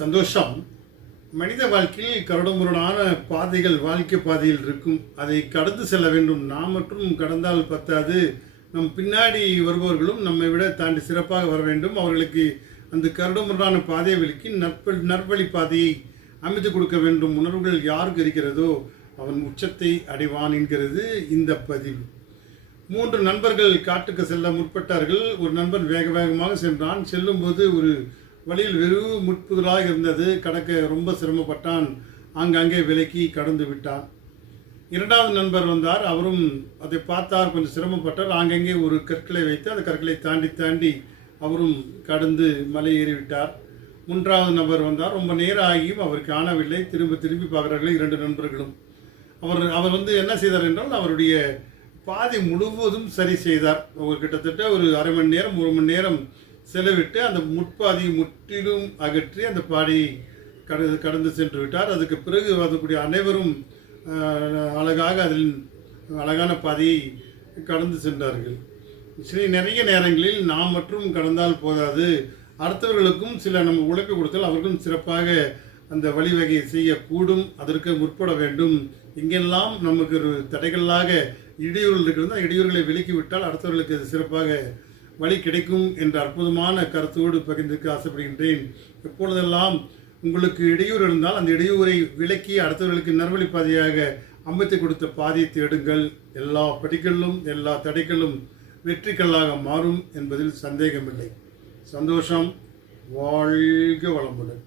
சந்தோஷம். மனித வாழ்க்கையில் கரடுமுரடான பாதைகள் வாழ்க்கை பாதையில் இருக்கும். அதை கடந்து செல்ல வேண்டும். நாம் மட்டும் கடந்தால் பத்தாது, நம் பின்னாடி வருபவர்களும் நம்மை விட தாண்டி சிறப்பாக வர வேண்டும். அவர்களுக்கு அந்த கரடுமுரடான பாதையை விலக்கி நற்பழி பாதையை அமைத்து கொடுக்க வேண்டும். உணர்வுகள் யாருக்கு இருக்கிறதோ அவன் உச்சத்தை அடைவான் என்கிறது இந்த பதிவு. 3 நண்பர்கள் காட்டுக்கு செல்ல முற்பட்டார்கள். ஒரு நண்பன் வேக வேகமாக சென்றான். செல்லும்போது ஒரு வழியில் வெறும் முட்புதலாக இருந்தது. கடக்க ரொம்ப சிரமப்பட்டான். ஆங்காங்கே விலக்கி கடந்து விட்டான். 2வது நண்பர் வந்தார். அவரும் அதை பார்த்தார், கொஞ்சம் சிரமப்பட்டார். ஆங்கங்கே ஒரு கற்களை வைத்து அந்த கற்களை தாண்டி அவரும் கடந்து மலை ஏறிவிட்டார். 3வது நபர் வந்தார். ரொம்ப நேரம் ஆகியும் அவர் காணவில்லை. திரும்பி பார்க்கிறார்கள் 2 நண்பர்களும். அவர் என்ன செய்தார் என்றால், அவருடைய பாதை முழுவதும் சரி செய்தார். அவர் கிட்டத்தட்ட ஒரு அரை மணி நேரம் 1 மணி நேரம் செலவிட்டு அந்த முட்பாதையை முற்றிலும் அகற்றி அந்த பாதையை கடந்து சென்று விட்டார். அதுக்கு பிறகு வரக்கூடிய அனைவரும் அழகாக அதில் அழகான பாதையை கடந்து சென்றார்கள். நிறைய நேரங்களில் நாம் மற்றும் கடந்தால் போதாது, அடுத்தவர்களுக்கும் சில நம்ம உழைப்பு கொடுத்தால் அவர்களும் சிறப்பாக அந்த வழிவகை செய்யக்கூடும். அதற்கு முற்பட வேண்டும். எங்கெல்லாம் நமக்கு ஒரு தடைகளாக இடையூறுகள் இருக்கிறது, அந்த இடையூறுகளை விலக்கிவிட்டால் அடுத்தவர்களுக்கு அது சிறப்பாக வழி கிடைக்கும் என்ற அற்புதமான கருத்தோடு பகிர்ந்துக்க ஆசைப்படுகின்றேன். எப்பொழுதெல்லாம் உங்களுக்கு இடையூறு இருந்தால் அந்த இடையூறை விலக்கி அடுத்தவர்களுக்கு நல்வழி பாதையாக அமைத்து கொடுத்த பாதையை தேடுங்கள். எல்லா படிகளிலும் எல்லா தடைகளும் வெற்றிகளாக மாறும் என்பதில் சந்தேகமில்லை. சந்தோஷம். வாழ்க வளமுடன்.